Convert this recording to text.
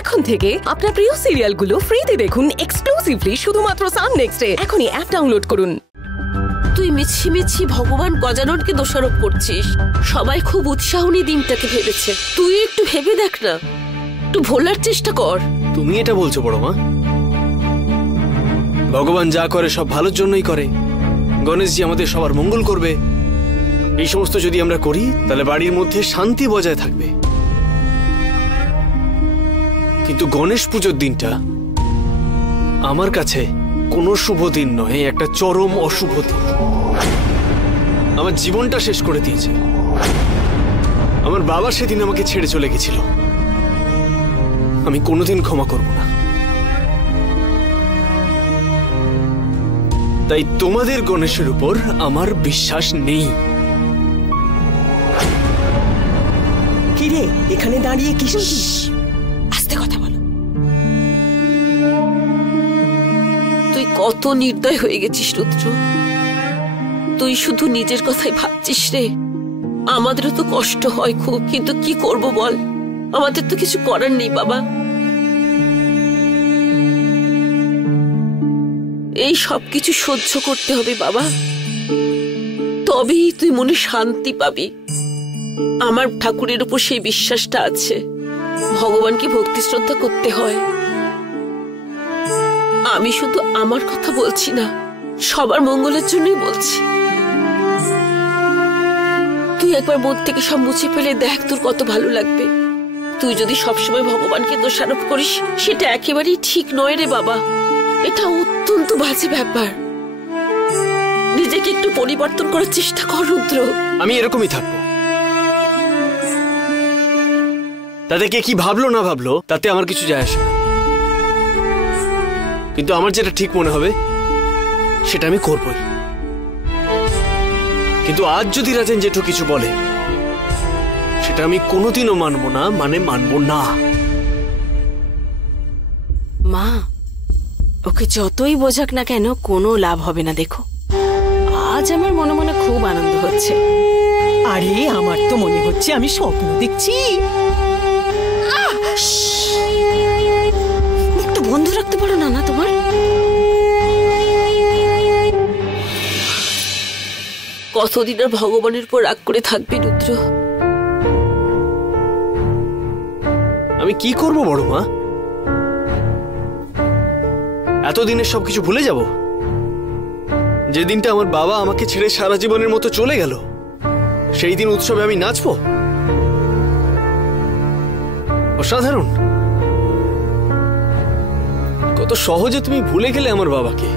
এখন থেকে আপনার প্রিয় সিরিয়ালগুলো ফ্রিতে দেখুন এক্সক্লুসিভলি শুধুমাত্র সান নেক্সটে। এখনই অ্যাপ ডাউনলোড করুন। তুই মিছি মিছি ভগবান গজাননকে দোষারোপ করছিস। সবাই খুব উৎসাহ নিয়ে দিনটাকে ভেবেছে, তুই একটু ভেবে দেখ না, একটু ভোলার চেষ্টা কর। তুমি এটা বলছো বড় মা? ভগবান যা করে সব ভালোর জন্যই করে। গণেশজি আমাদের সবার মঙ্গল করবে। এই সমস্ত যদি আমরা করি তাহলে বাড়ির মধ্যে শান্তি বজায় থাকবে। কিন্তু গণেশ পুজোর দিনটা আমার কাছে কোনো শুভ দিন নয়, একটা চরম অশুভ দিন। আমার জীবনটা শেষ করে দিয়েছে। আমার বাবা সেদিন আমাকে ছেড়ে চলে গেছিল। আমি কোনোদিন ক্ষমা করব না। তাই তোমাদের গণেশের উপর আমার বিশ্বাস নেই। কি রে, এখানে দাঁড়িয়ে কি শুনছিস? আস্তে কথা বলো। তুই কত নির্দয় হয়ে গেছিস রুদ্র। তুই শুধু নিজের কথাই ভাবছিস রে। আমাদেরও তো কষ্ট হয় খুব, কিন্তু কি করব বল, আমাদের তো কিছু করার নেই বাবা। এই সব কিছু সহ্য করতে হবে বাবা, তবেই তুই মনে শান্তি পাবি। আমার ঠাকুরের উপর সেই বিশ্বাসটা আছে। ভগবানকে ভক্তি শ্রদ্ধা করতে হয়। আমি শুধু আমার কথা বলছি না, সবার মঙ্গলের জন্যই বলছি। তুই একবার মন থেকে সব মুছে ফেলে দেখ, তোর কত ভালো লাগবে। তুই যদি সবসময় ভগবানকে দোষারোপ করিস, সেটা একেবারেই ঠিক নয় রে বাবা। এটা অত্যন্ত বাজে ব্যাপার। নিজেকে একটু পরিবর্তন করার চেষ্টা কর রুদ্র। আমি এরকমই থাকবো। তাতে কে কি ভাবলো না ভাবলো তাতে আমার কিছু যায় আসে না। কিন্তু আমার যেটা ঠিক মনে হবে সেটা আমি করবই। কিন্তু আজ যদি রাজেন জেঠু কিছু বলে সেটা আমি কোনোদিনও মানবো না, মানে মানবো না। মা, ওকে যতই বোঝাক না কেন কোনো লাভ হবে না। দেখো, আজ আমার মনে মনে খুব আনন্দ হচ্ছে। আরে আমার তো মনে হচ্ছে আমি স্বপ্ন দেখছি। একটু বন্ধ রাখতে পারো না না তোমার? কতদিন আর ভগবানের উপর রাগ করে থাকবি রুদ্র? আমি কি করব বড় মা? এতদিনের সবকিছু ভুলে যাব? যে দিনটা আমার বাবা আমাকে ছেড়ে সারা জীবনের মতো চলে গেল, সেই দিন উৎসবে আমি নাচবো? অসাধারণ। কত সহজে তুমি ভুলে গেলে আমার বাবাকে।